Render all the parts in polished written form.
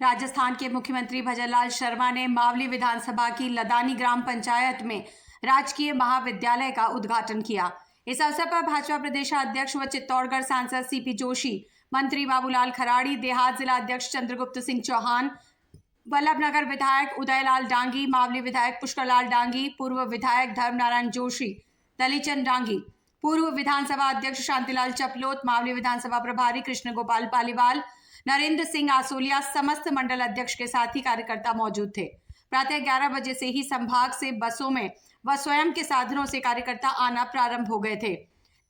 राजस्थान के मुख्यमंत्री भजनलाल शर्मा ने मावली विधानसभा की लदानी ग्राम पंचायत में राजकीय महाविद्यालय का उद्घाटन किया। इस अवसर पर भाजपा प्रदेशाध्यक्ष व चित्तौड़गढ़ सांसद सीपी जोशी, मंत्री बाबूलाल खराड़ी, देहात जिला अध्यक्ष चंद्रगुप्त सिंह चौहान, वल्लभनगर विधायक उदयलाल डांगी, मावली विधायक पुष्करलाल डांगी, पूर्व विधायक धर्मनारायण जोशी, दलीचंद डांगी, पूर्व विधानसभा अध्यक्ष शांतिलाल चपलोत, मावली विधानसभा प्रभारी कृष्ण गोपाल पालीवाल, नरेंद्र सिंह आसोलिया, समस्त मंडल अध्यक्ष के साथ ही कार्यकर्ता मौजूद थे। प्रातः 11 बजे से ही संभाग से बसों में व स्वयं के साधनों से कार्यकर्ता आना प्रारंभ हो गए थे।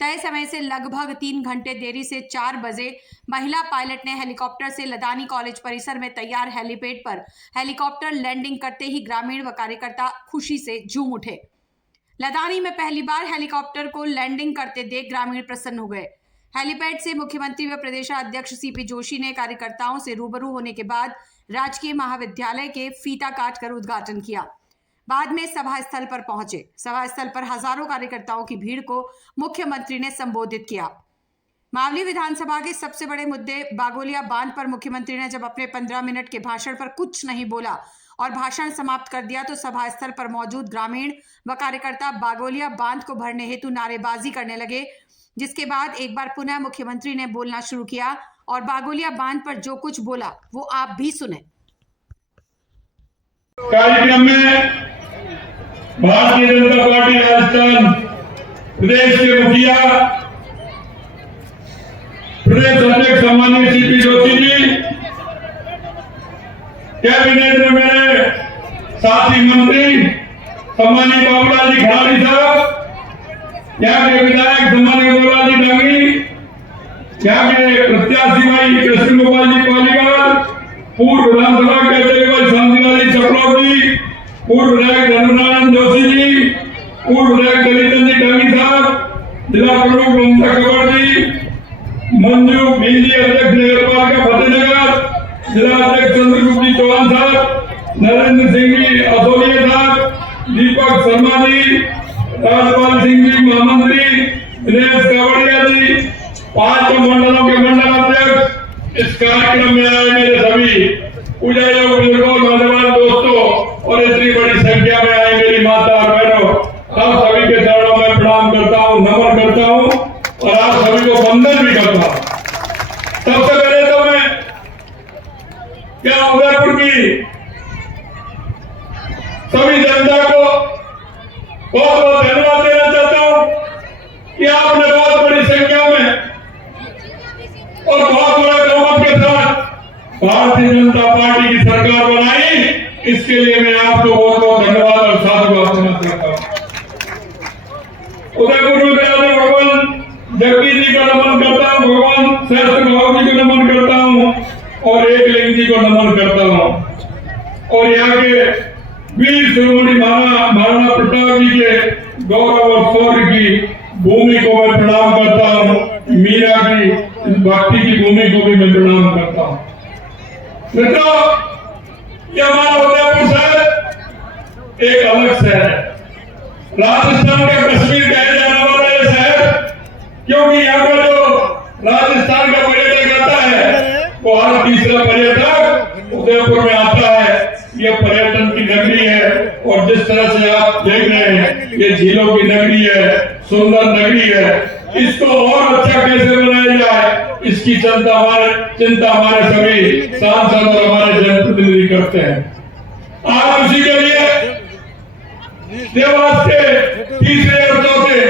तय समय से लगभग 3 घंटे देरी से 4 बजे महिला पायलट ने हेलीकॉप्टर से लदानी कॉलेज परिसर में तैयार हेलीपैड पर हेलीकॉप्टर लैंडिंग करते ही ग्रामीण व कार्यकर्ता खुशी से झूम उठे। लदानी में पहली बार हेलीकॉप्टर को लैंडिंग करते देख ग्रामीण प्रसन्न हो गए। हेलीपैड से मुख्यमंत्री व प्रदेशाध्यक्ष सीपी जोशी ने कार्यकर्ताओं से रूबरू होने के बाद राजकीय महाविद्यालय के फीता काटकर उद्घाटन किया। बाद में सभा स्थल पर पहुंचे। सभा स्थल पर हजारों कार्यकर्ताओं की भीड़ को मुख्यमंत्री ने संबोधित किया। मावली विधानसभा के सबसे बड़े मुद्दे बागोलिया बांध पर मुख्यमंत्री ने जब अपने 15 मिनट के भाषण पर कुछ नहीं बोला और भाषण समाप्त कर दिया तो सभा स्थल पर मौजूद ग्रामीण व कार्यकर्ता बागोलिया बांध को भरने हेतु नारेबाजी करने लगे, जिसके बाद एक बार पुनः मुख्यमंत्री ने बोलना शुरू किया और बागोलिया बांध पर जो कुछ बोला वो आप भी सुने। कार्यक्रम में भारतीय जनता पार्टी राजस्थान प्रदेश के मुखिया प्रदेश अध्यक्ष सम्माननीय सीपी जोशी जी, कैबिनेट में मेरे साथी मंत्री सम्माननीय बाबूलाल जी खराड़ी साहब, यहाँ के विधायक सम्माननीय उदयलाल जी डांगी, यहाँ के प्रत्याशी भाई कृष्ण गोपाल जी पालीवाल, पूर्व विधानसभा के अध्यक्ष भाई शांतिलाल जी चपलोत जी, पूर्व विधायक धर्मनारायण जोशी जी, पूर्व विधायक दलीचंद जी डांगी साहब, जिला प्रमुख ममता कवर जी, मंजू बिंदी अध्यक्ष नगरपालिका फतेहनगर, जिला अध्यक्ष चंद्रगुप्त जी चौहान साहब, नरेंद्र सिंह जी आसोलिया साहब, दीपक शर्मा जी, राजपाल सिंह जी महामंत्री, दिनेश कावड़िया जी, 5 मंडलों के मंडल अध्यक्ष, इस कार्यक्रम में आए मेरे सभी पूजारियों, बुजुर्गों, नौजवान दोस्तों और इतनी बड़ी संख्या में आए मेरी माता और बहनों, आप सभी के चरणों में प्रणाम करता हूँ, नमन करता हूँ और आप सभी को वंदन भी करता हूँ। सबसे पहले तो मैं क्या उदयपुर की सभी जनता को बहुत बहुत धन्यवाद देना चाहता हूं कि आपने बहुत बड़ी संख्या में और बहुत बड़े बहुमत के साथ भारतीय जनता पार्टी की सरकार बनाई। इसके लिए मैं आपको बहुत बहुत धन्यवाद और साधुवाद समझ करता हूं। उदयपुर में भगवान जगदीश जी को नमन करता हूं, भगवान सहस्त्र भाव जी को नमन करता हूं और एक लिंग जी को नमन करता हूं और यहाँ के वीर शिरोमणि महाराणा प्रताप जी के गौरव और शौर्य की भूमि को मैं प्रणाम करता हूँ। मीरा की भक्ति की भूमि को भी मैं प्रणाम करता हूँ। मित्रों, ये हमारा उदयपुर शहर एक अलग शहर है। राजस्थान का कश्मीर कहे जाने वाला ये शहर, क्योंकि यहाँ पर जो राजस्थान का पर्यटक आता है वो हर तीसरा पर्यटक उदयपुर में आता है। ये पर्यटन की नगरी है और जिस तरह से आप देख रहे हैं ये झीलों की नगरी है, सुंदर नगरी है। इसको और अच्छा कैसे बनाया जाए इसकी चिंता हमारे सभी सांसद और हमारे जनप्रतिनिधि करते हैं। आज उसी के लिए देवास के तीसरे और चौथे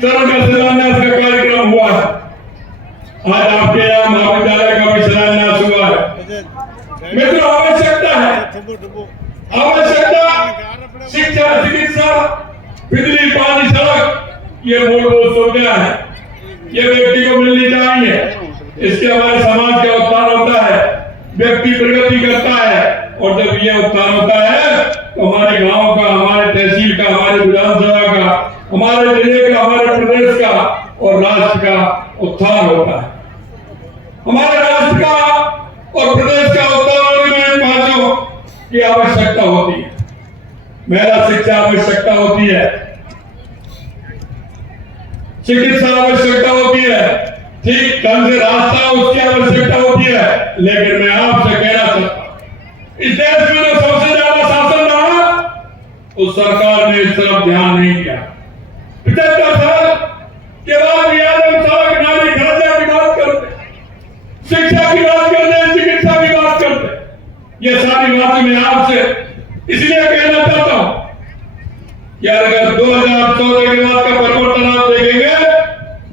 चरण का शिलान्यास का कार्यक्रम हुआ है। आज आपके यहाँ महाविद्यालय का भी शिलान्यास हुआ है। मित्रों, आवश्यकता शिक्षा, चिकित्सा, बिजली, पानी, सड़क ये मूलभूत सुविधा है, ये व्यक्ति को मिलनी चाहिए। इसके हमारे समाज का उत्थान होता है, व्यक्ति प्रगति करता है और जब ये उत्थान होता है तो हमारे गांव का, हमारे तहसील का, हमारे विधानसभा का, हमारे जिले का, हमारे प्रदेश का और राष्ट्र का उत्थान होता है। हमारे राष्ट्र का और प्रदेश का उत्थान होने में इन पांचों की आवश्यकता होती है। महिला शिक्षा आवश्यकता होती है, चिकित्सा आवश्यकता होती है, ठीक ढंग से रास्ता उसकी आवश्यकता होती है। लेकिन मैं आपसे कहना चाहता हूं उस सरकार ने इस तरफ ध्यान नहीं दिया। 75 साल के बाद भी आज हम सड़क नाली ढांचा की बात करते, शिक्षा की बात करते हैं, चिकित्सा की बात करते हैं। ये सारी बातें मैं आपसे इसलिए कहना चाहता हूं कि अगर 2014 के बाद का परिवर्तन आप देखेंगे,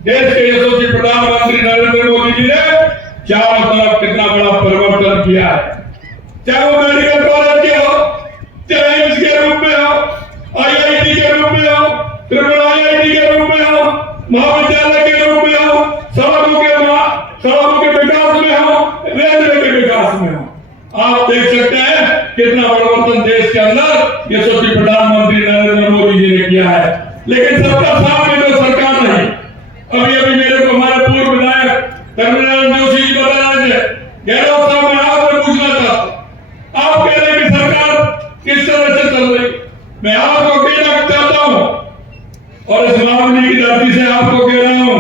देश के यशस्वी प्रधानमंत्री नरेंद्र मोदी जी ने चारों तरफ कितना बड़ा परिवर्तन किया है। चाहे वो मेडिकल कॉलेज के हो, चाहे एम्स के रूप में हो, IIT के रूप में हो, ट्रिपल IIT के रूप में हो, महाविद्यालय के रूप में हो, सड़कों के विकास में हो, रेलवे के विकास में हो। आप देख सकते हैं कितना परिवर्तन देश के अंदर यशस्वी प्रधानमंत्री नरेंद्र मोदी जी ने किया है। लेकिन सबका साथ में जो सरकार नहीं, अभी मेरे को हमारे पूर्व विधायक धर्मनारायण जोशी जी बता रहे थे, गहलोत साहब मैं आपसे पूछना चाहता हूं, आप कह रहे हैं कि सरकार किस तरह से चल रही, मैं आपको कहना चाहता हूं और इस मामले की धरती से आपको कह रहा हूं,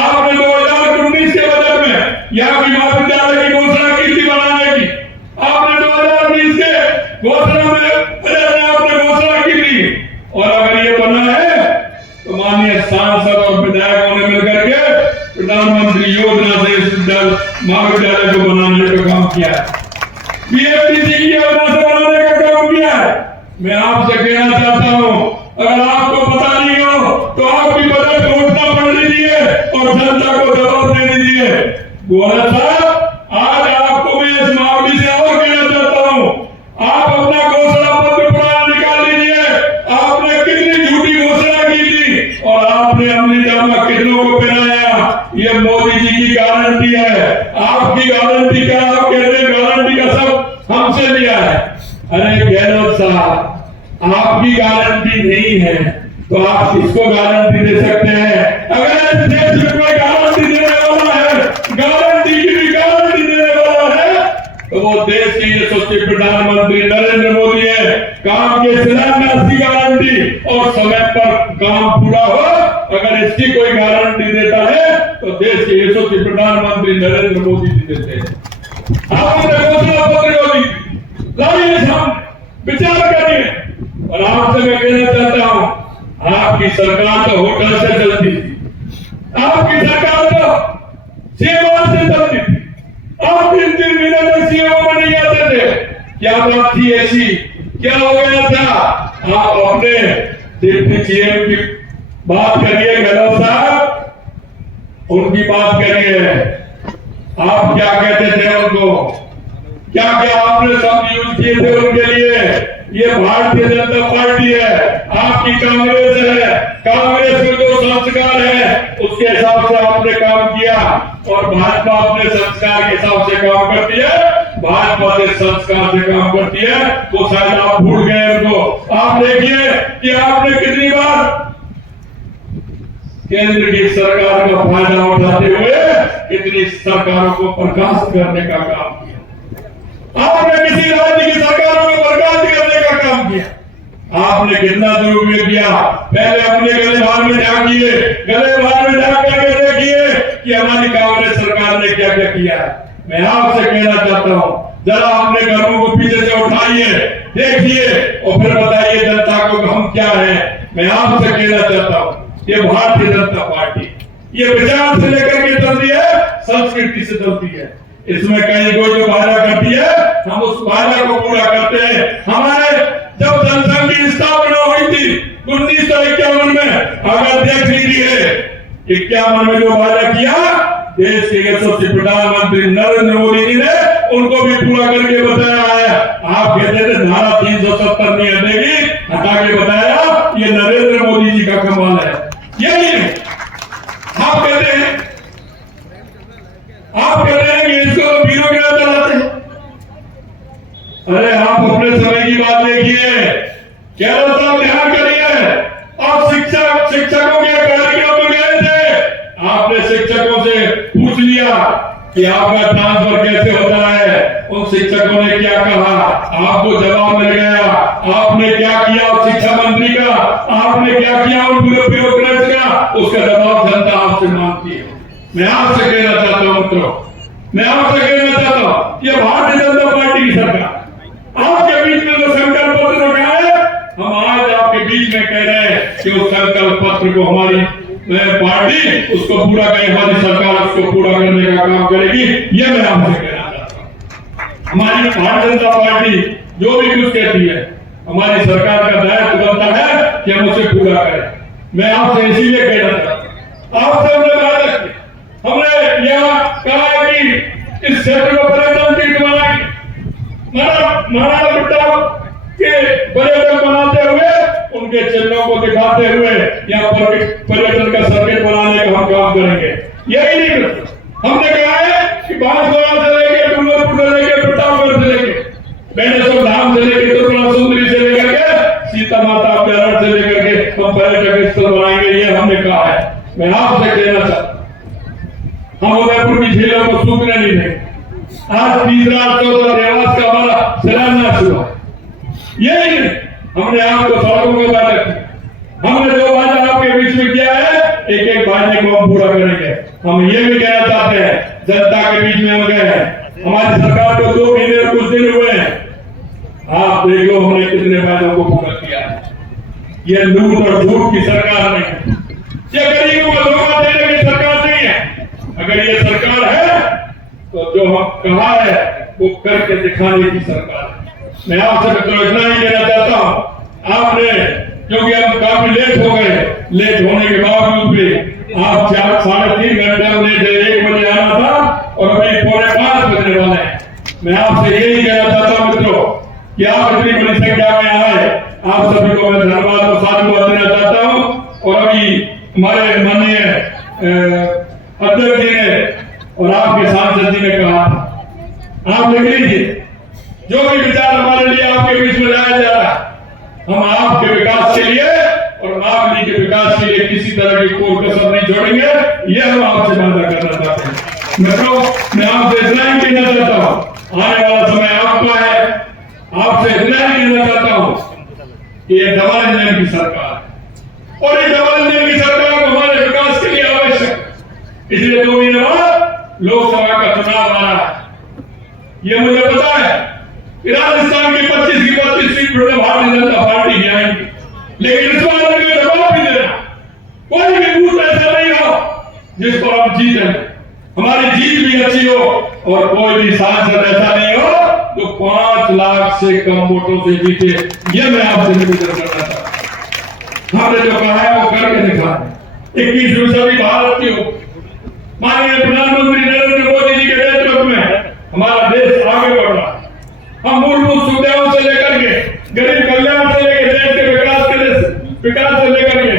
आपने 2019 के बजट में यहाँ की महाविद्यालय की घोषणा की थी बनाने की, आपने 2020 के घोषणा में आपने घोषणा की थी, और अगर ये बना है तो माननीय सांसद और विधायकों ने मिलकर के प्रधानमंत्री योजना से इस महाविद्यालय को बनाने का काम किया है, BFTC की योजना से बनाने का काम किया है। मैं आपसे कहना चाहता हूं, अगर आपको पता नहीं हो तो आपकी बजट घोषणा पढ़ लीजिए और जनता को जवाब दे दीजिए। गोहरा साहब, आज आपको मैं इस मामले से और कहना चाहता हूं, आप अपना घोषणा पत्र पुराना निकाल लीजिए। आपने कितनी झूठी घोषणा की थी और आपने अमली जामा कितनों को पहनाया, ये मोदी जी की गारंटी है। आपकी गारंटी क्या, आप कहते हैं गारंटी का सब हमसे लिया है। अरे गहलोत साहब, आपकी गारंटी नहीं है तो आप किसको गारंटी दे सकते हैं? अगर इस देश में कोई गारंटी देने वाला है, गारंटी की भी गारंटी देने वाला है, तो वो देश के यशस्वी प्रधानमंत्री नरेंद्र मोदी है। काम के शिलान्यास की गारंटी और समय पर काम पूरा हो, अगर इसकी कोई गारंटी देता है तो देश के यशस्वी प्रधानमंत्री नरेंद्र मोदी जी देते हैं। आपने घोषणा पत्र को दी, लाइए सामने, विचार करिए। और आपसे मैं कहना चाहता हूं, आपकी सरकार तो होटल से चलती थी, आपकी सरकार तो सेवा से चलती थी, आप 3-3 महीने तक सेवा में नहीं आते थे। क्या बात थी ऐसी, क्या हो गया था? आप अपने डिप्टी CM की बात करिए, गहलोत साहब, उनकी बात करिए। आप क्या कहते थे उनको, क्या क्या आपने सब यूज किए थे उनके लिए? ये भारतीय जनता पार्टी है, आपकी कांग्रेस है, कांग्रेस में जो संस्कार है उसके हिसाब से आपने काम किया और भाजपा अपने संस्कार के हिसाब से काम करती है। भाजपा से संस्कार से काम करती है, वो शायद आप भूल गए उनको। आप देखिए कि आपने कितनी बार केंद्र की सरकार का फायदा उठाते हुए कितनी सरकारों को बर्खास्त करने का काम किया। आपने किसी राज्य की सरकारों को बर्खास्त करने का काम किया। आपने कितना दुरुपयोग किया। पहले अपने गले भार में झांकिए, गले भार में झांक करके देखिए कि हमारी कांग्रेस सरकार ने क्या क्या किया है। मैं आपसे कहना चाहता हूं, जरा अपने घरों को पीछे से उठाइए, देखिए और फिर बताइए जनता को हम क्या है। मैं आपसे कहना चाहता हूं, ये भारतीय जनता पार्टी ये विचार से लेकर के चलती है, संस्कृति से चलती है। इसमें कहीं कोई जो वादा करती है, हम उस वादा को पूरा करते हैं। हमारे जब जनसंघ की स्थापना हुई थी 1951 में, अगर देख लीजिए 51 में जो वादा किया देश के यशस्वी प्रधानमंत्री नरेंद्र मोदी जी ने, उनको भी पूरा करके बताया है। आप कहते थे धारा 370 नहीं हटेगी, हटा के बताया, ये नरेंद्र मोदी जी का कमाल है। यही है, आप कहते हैं कि इसको ब्यूरोक्रेट चलाते हैं। अरे आप अपने समय की बात देखिए, क्या साहब ध्यान करिए। आप शिक्षकों के कार्यक्रम में गए थे, आपने शिक्षकों से पूछ लिया कि आपका ट्रांसफर कैसे होता है। उन शिक्षकों ने क्या कहा, आपको जवाब मिल गया। आपने क्या किया उस शिक्षा मंत्री का, आपने क्या किया उन पूरे ब्यूरोक्रेट्स का, उसका जवाब जनता आपसे मांगती है। मैं आपसे कहना चाहता हूं मित्रों, मैं आपसे कहना चाहता हूं, ये भारतीय जनता पार्टी की सरकार, आपके बीच में जो संकल्प पत्र रखा है, हम कि उस संकल्प पत्र को हमारी पार्टी उसको पूरा करे, हमारी सरकार उसको पूरा करने का काम करेगी। ये मैं आपसे कहना चाहता हूँ। हमारी भारतीय जनता पार्टी जो भी कुछ कहती है, हमारी सरकार का दायित्व बनता है कि हम उसे पूरा करें। मैं आपसे इसीलिए कहना चाहता हूँ, आपसे हमने यहाँ कहा कि इस क्षेत्र को पर्यटन तीर्थ बनाएंगे। महाराणा प्रताप के पर्यटन बनाते हुए, उनके चिन्हों को दिखाते हुए यहाँ पर पर्यटन का सर्किट बनाने का हम काम करेंगे। यही नहीं हमने कहा है कि बांसवाड़ा से लेकर डूंगरपुर से लेकर प्रतापगढ़ से लेकर बेनेश्वर धाम से लेकर त्रिपुरा सुंदरी से लेकर के सीता माता अभ्यारण्य से लेकर के हम पर्यटक स्थल बनाएंगे। ये हमने कहा है। मैं आपसे कहना चाहता हूं, हम उदयपुर की झीलों को सूखने नहीं देंगे। आज तीसरा चौथा देवास का हमारा शिलान्यास हुआ। यही नहीं, हमने आपको सड़कों के वादा किया। हमने जो वादा आपके बीच में किया है, एक एक वादे को हम पूरा करेंगे। हम ये भी कहना चाहते हैं, जनता के बीच में हम गए हैं, हमारी सरकार को 2 महीने और कुछ दिन हुए हैं। आप देख लो हमने कितने वादों को पूरा किया है। ये लूट और झूठ की सरकार नहीं है, ये गरीबों को धोखा देने की सरकार नहीं है। अगर ये सरकार है तो जो हम कहा है वो करके दिखाने की सरकार है। मैं आपसे मित्रों इतना ही कहना चाहता हूँ, आपने क्योंकि हम काफी लेट हो गए, लेट होने के बावजूद भी आप 3.5 घंटे हमने 1 बजे आना था और अभी 4:45 बजने वाले हैं। मैं आपसे यही कहना चाहता हूँ मित्रों कि आप इतनी बड़ी संख्या में आए, आप सभी को मैं धन्यवाद और साधुवाद देना चाहता हूँ। और अभी हमारे माननीय अध्यक्ष जी ने और आपके सांसद जी ने कहा, आप लिख लीजिए जो भी विचार हमारे लिए आपके बीच में लाया जा रहा है, हम आपके विकास के लिए और मावली के विकास के लिए किसी तरह की कोई कसर नहीं छोड़ेंगे। यह हम आपसे वादा करना चाहते हैं। मित्रों, मैं आपसे इतना ही कहना चाहता हूँ, आने वाला समय आपका है। आपसे इतना ही कहना चाहता हूँ कि ये डबल इंजन की सरकार है और ये डबल इंजन की सरकार हमारे विकास के लिए आवश्यक है। इसलिए 2 महीने बाद लोकसभा का चुनाव आ रहा है। ये मुझे पता है कि राजस्थान की 25 सीट पर भारतीय जनता पार्टी की आएंगी, लेकिन इस बार मुझे जवाब भी देना, कोई भी बूथ ऐसा नहीं हो जिस पर हम जीतें, हमारी जीत भी अच्छी हो और कोई भी सांसद ऐसा नहीं हो जो 5 लाख से कम वोटों से जीते। ये मैं आपसे निवेदन करना चाहता हूं। हमने जो कहा है वो करके दिखा है। 21वीं सदी भारत की हो, माननीय प्रधानमंत्री नरेंद्र मोदी जी के नेतृत्व में हमारा देश आगे बढ़ रहा है। हम मूलभूत सुविधाओं से लेकर के गरीब कल्याण से लेकर देश के विकास से लेकर के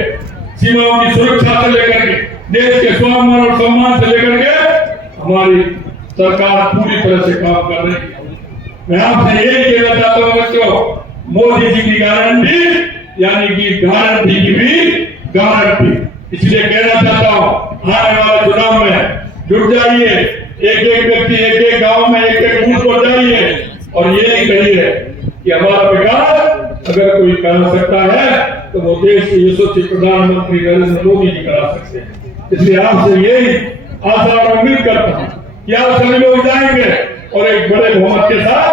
सीमाओं की सुरक्षा से लेकर के देश के स्वाभिमान और सम्मान से लेकर के हमारी सरकार पूरी तरह से काम कर रही है। मैं आपसे यही कहना चाहता हूँ बच्चों, मोदी जी की गारंटी यानी कि गारंटी की भी गारंटी। इसलिए कहना चाहता हूँ, आने वाले चुनाव में जुट जाइए, एक व्यक्ति एक गांव में एक बूथ पर जाइए और ये नहीं कहिए कि हमारा विकास अगर कोई करा सकता है तो वो देश के यशस्वी प्रधानमंत्री नरेंद्र मोदी जी करा सकते हैं। इसलिए आपसे यही आशा और उम्मीद करता हूँ कि आप सभी लोग जाएंगे और एक बड़े बहुमत के साथ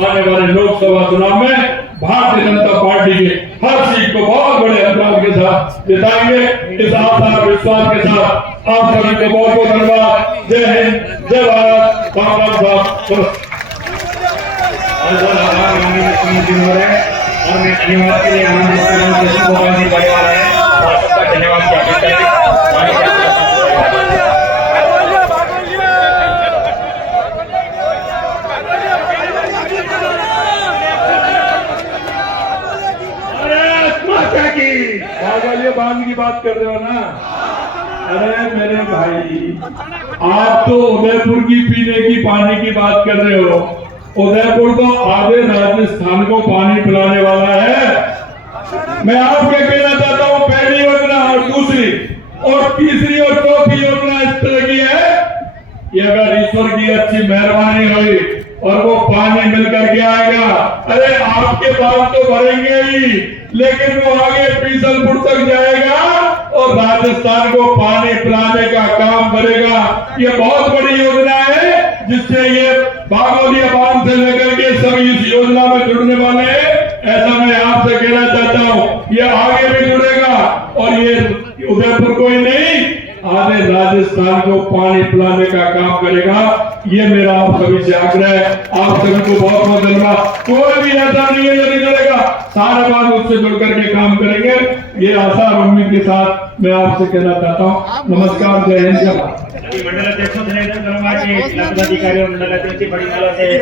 आने वाले लोकसभा चुनाव में भारतीय जनता पार्टी के हर सीट को बहुत बड़े अंतराल के साथ जिताएंगे। इस आशा और विश्वास के साथ आप सभी को बहुत बहुत धन्यवाद। जय हिंद, जय भारत, और मैं धन्यवाद के लिए परिवार है और सबका धन्यवाद ज्ञापित करके बांध की बात कर रहे हो ना। अरे मेरे भाई, आप तो उदयपुर की पीने की पानी की बात कर रहे हो। उदयपुर तो आधे राजस्थान को पानी पिलाने वाला है। मैं आपको कहना चाहता हूँ, पहली योजना और दूसरी और तीसरी और चौथी योजना इस तरह की है कि अगर ईश्वर की अच्छी मेहरबानी हुई और वो पानी मिलकर के आएगा, अरे आपके बात तो भरेंगे ही, लेकिन वो आगे पीसलपुर तक जाएगा और राजस्थान को पानी पिलाने का काम करेगा। ये बहुत बड़ी योजना है जिससे ये बागोलिया बांध से लेकर के सभी इस योजना में जुड़ने वाले हैं। ऐसा मैं आपसे कहना चाहता हूँ, ये आगे भी जुड़ेगा। सिर्फ उदयपुर को ही नहीं, आधे राजस्थान को पानी पिलाने का काम करेगा। ये मेरा आप सभी से आग्रह है। आप सभी को बहुत बहुत धन्यवाद। कोई भी ऐसा नहीं है जो नहीं करेगा, सारे बात उससे जुड़ करके काम करेंगे। ये आशा और उम्मीद के साथ मैं आपसे कहना चाहता हूँ। नमस्कार, जय हिंद, जय भारत। मंडलाध्यक्ष जिला पदाधिकारी और मंडलाध्यक्ष बड़ी माला से